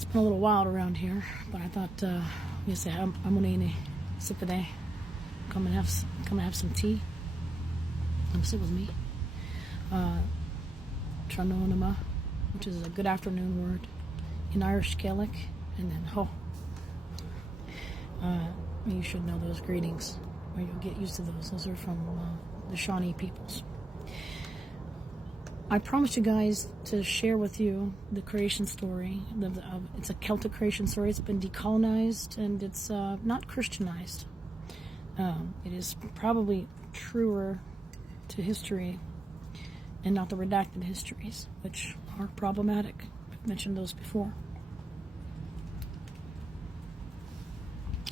It's been a little wild around here, but I thought, yes, I'm gonna sit today. Come and have some tea. Come sit with me. Tranonima, which is a good afternoon word in Irish Gaelic, and then ho. You should know those greetings, or you'll get used to those. Those are from the Shawnee peoples. I promised you guys to share with you the creation story. It's a Celtic creation story. It's been decolonized and it's not Christianized. It is probably truer to history and not the redacted histories, which are problematic. I've mentioned those before.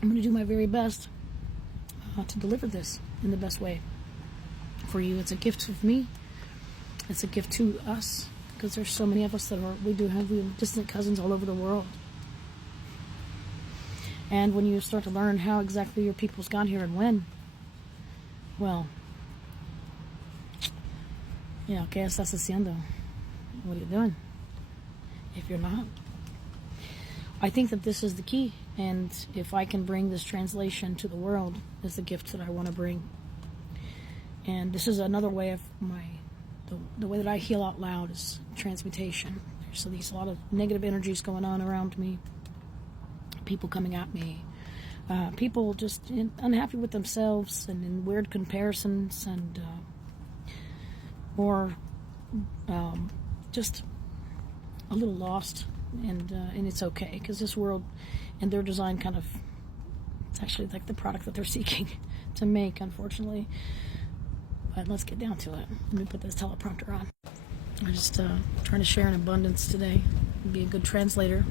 I'm going to do my very best to deliver this in the best way for you. It's a gift of me. It's a gift to us, because there's so many of us that we have distant cousins all over the world. And when you start to learn how exactly your people's got here and when, well, yeah, ¿qué estás haciendo? What are you doing? If you're not. I think that this is the key, and if I can bring this translation to the world, is the gift that I want to bring. And this is another way of the way that I heal out loud is transmutation. There's a lot of negative energies going on around me. People coming at me. People just unhappy with themselves and in weird comparisons and or just a little lost. And it's okay, because this world and their design it's actually like the product that they're seeking to make, unfortunately. But let's get down to it. Let me put this teleprompter on. I'm just trying to share in abundance today, be a good translator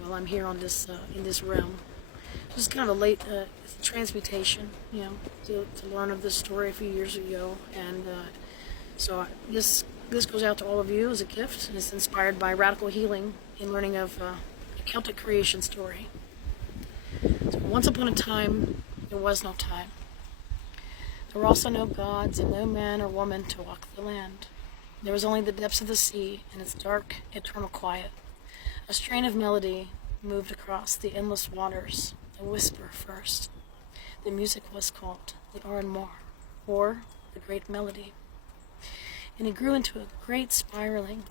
while I'm here on this in this realm. Just kind of a late transmutation, to learn of this story a few years ago, and so this goes out to all of you as a gift, and it's inspired by radical healing in learning of a Celtic creation story. So once upon a time, there was no time. There were also no gods and no man or woman to walk the land. There was only the depths of the sea and its dark, eternal quiet. A strain of melody moved across the endless waters, a whisper first. The music was called the Oranmore, or the Great Melody. And it grew into a great spiraling,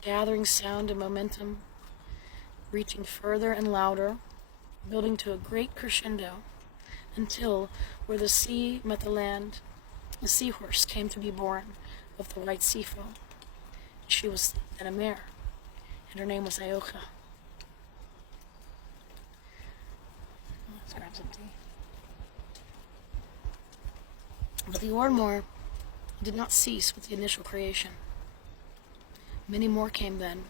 gathering sound and momentum, reaching further and louder, building to a great crescendo, until where the sea met the land, a seahorse came to be born of the white sea foam. She was then a mare, and her name was Eiocha. Let's grab some tea. But the Oranmore did not cease with the initial creation. Many more came then,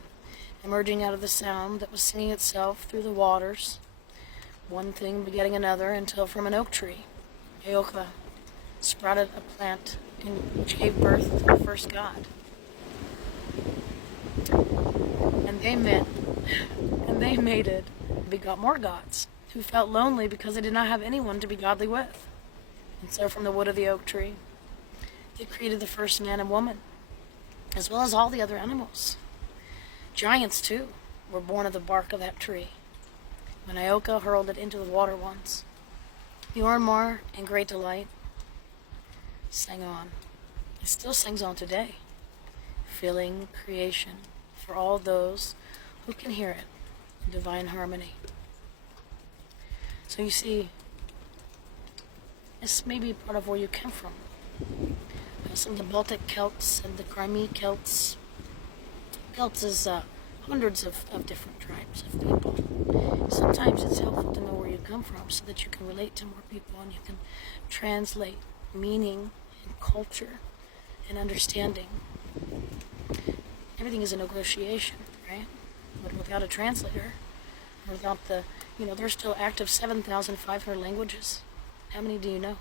emerging out of the sound that was singing itself through the waters, one thing begetting another, until from an oak tree, Eiocha, sprouted a plant which gave birth to the first god. And they mated, and begot more gods, who felt lonely because they did not have anyone to be godly with. And so from the wood of the oak tree, they created the first man and woman, as well as all the other animals. Giants, too, were born of the bark of that tree, when Eiocha hurled it into the water once. The Oranmore, in great delight, sang on. It still sings on today, filling creation for all those who can hear it in divine harmony. So you see, this may be part of where you come from. Some of the Baltic Celts and the Crimea Celts. Celts is hundreds of different tribes of people. Sometimes it's helpful to know where you come from so that you can relate to more people and you can translate meaning and culture and understanding. Everything is a negotiation, right? But without a translator, without there's still active 7,500 languages. How many do you know?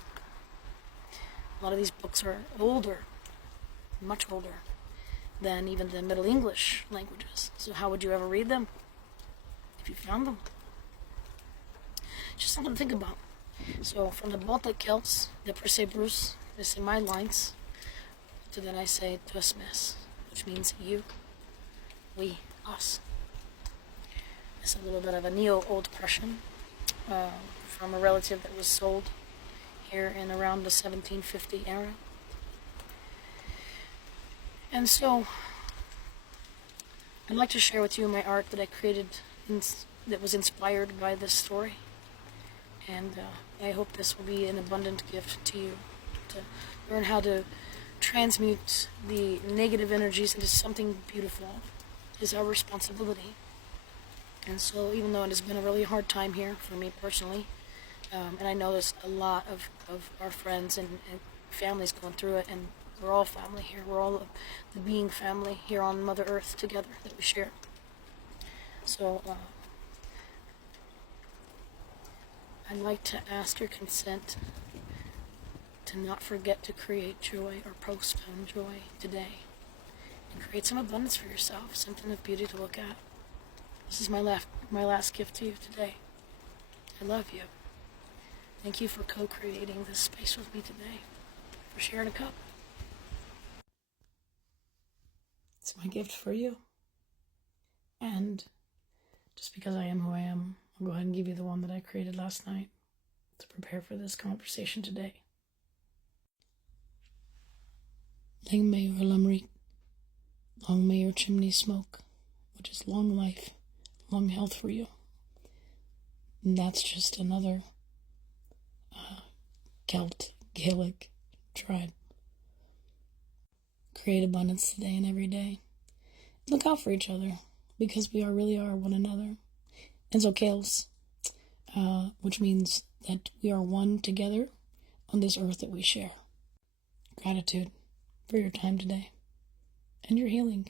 A lot of these books are older, much older than even the Middle English languages. So how would you ever read them if you found them? Just something to think about. So from the Baltic Celts, the Bruce, they say my lines, to then I say Tuasmes, which means you, we, us. It's a little bit of a neo-Old Prussian from a relative that was sold here in around the 1750 era. And so, I'd like to share with you my art that I created that was inspired by this story. And I hope this will be an abundant gift to you, to learn how to transmute the negative energies into something beautiful is our responsibility. And so even though it has been a really hard time here for me personally, and I know there's a lot of our friends and families going through it, and we're all family here. We're all the being family here on Mother Earth together that we share. So I'd like to ask your consent to not forget to create joy or postpone joy today, and create some abundance for yourself, something of beauty to look at. This is my last gift to you today. I love you. Thank you for co-creating this space with me today, for sharing a cup. It's my gift for you. And just because I am who I am, I'll go ahead and give you the one that I created last night to prepare for this conversation today. Lang may your limerick, long may your chimney smoke, which is long life, long health for you. And that's just another Gaelic tribe. Create abundance today and every day. Look out for each other, because we really are one another. And so Kales, which means that we are one together on this earth that we share. Gratitude for your time today and your healing.